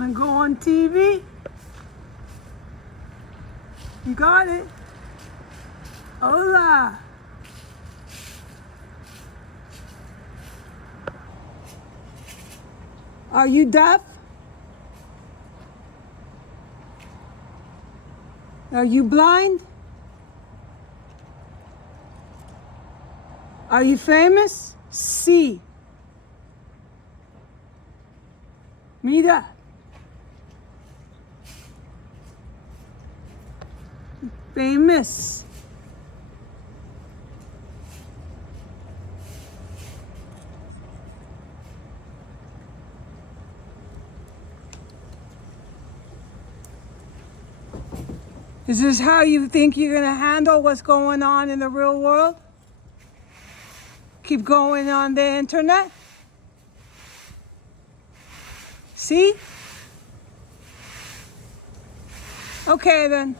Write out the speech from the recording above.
Want to go on TV? You got it. Hola. Are you deaf? Are you blind? Are you famous? Sí. Mira. Famous. Is this how you think you're going to handle what's going on in the real world? Keep going on the internet? See? Okay then.